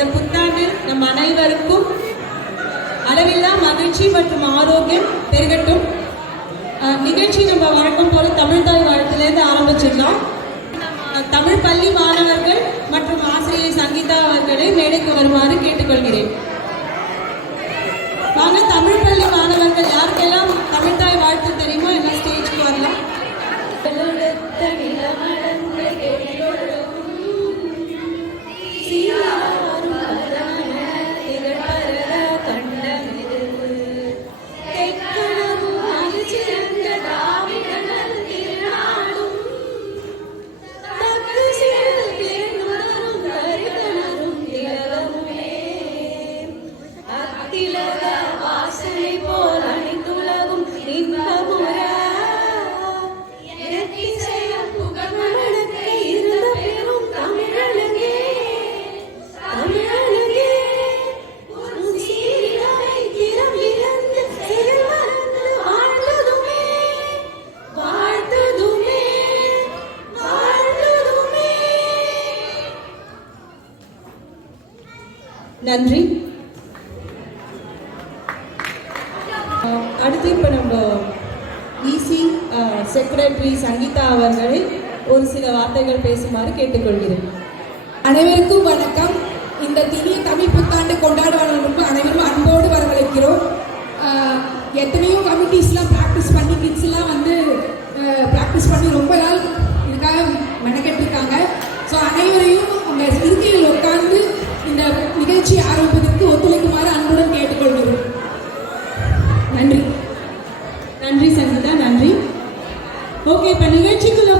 இந்த புத்தாண்டு நம் அனைவருக்கும் அளவில்லா மகிழ்ச்சி மற்றும் ஆரோக்கியம் பெருகட்டும். நிகழ்ச்சி நம்ம வழக்கம் போல தமிழ்தாய் வாழ்த்திலிருந்து ஆரம்பிச்சிடலாம். தமிழ் பள்ளி மாணவர்கள் மற்றும் ஆசிரியை சங்கீதா அவர்களை மேடைக்கு வருமாறு கேட்டுக்கொள்கிறேன். வாங்க, தமிழ் பள்ளி மாணவர்கள் யாருக்கெல்லாம் தமிழ்தாய் வாழ்த்து தெரியுமோ எல்லாம் ஸ்டேஜ்க்கு வரலாம். நன்றி. அடுத்து இப்போ நம்ம இசி செக்ரட்டரி சங்கீதா அவர்களை ஒரு சில வார்த்தைகள் பேசுமாறு கேட்டுக்கொள்கிறேன். அனைவருக்கும் வணக்கம். இந்த திணிய தமிழ் புத்தாண்டு கொண்டாடுவதற்கு அனைவரும் அன்போடு வரவழைக்கிறோம். எத்தனையோ கமிட்டிஸ்லாம் ப்ராக்டிஸ் பண்ணி கிட்ஸ்லாம் வந்து ப்ராக்டிஸ் பண்ணி ரொம்ப நாள் இதுக்காக மெனக்கெட்டிருக்காங்க. ஸோ அனைவரையும் அவங்க இருக்கையில் உட்கார்ந்து இந்த நிகழ்ச்சி ஆரம்பிப்பதற்கு ஒத்துழைக்குமாறு அன்புடன் கேட்டுக்கொள்கிறோம். நன்றி. நன்றி சங்கீதா, நன்றி. ஓகே, இப்போ நிகழ்ச்சிக்குள்ள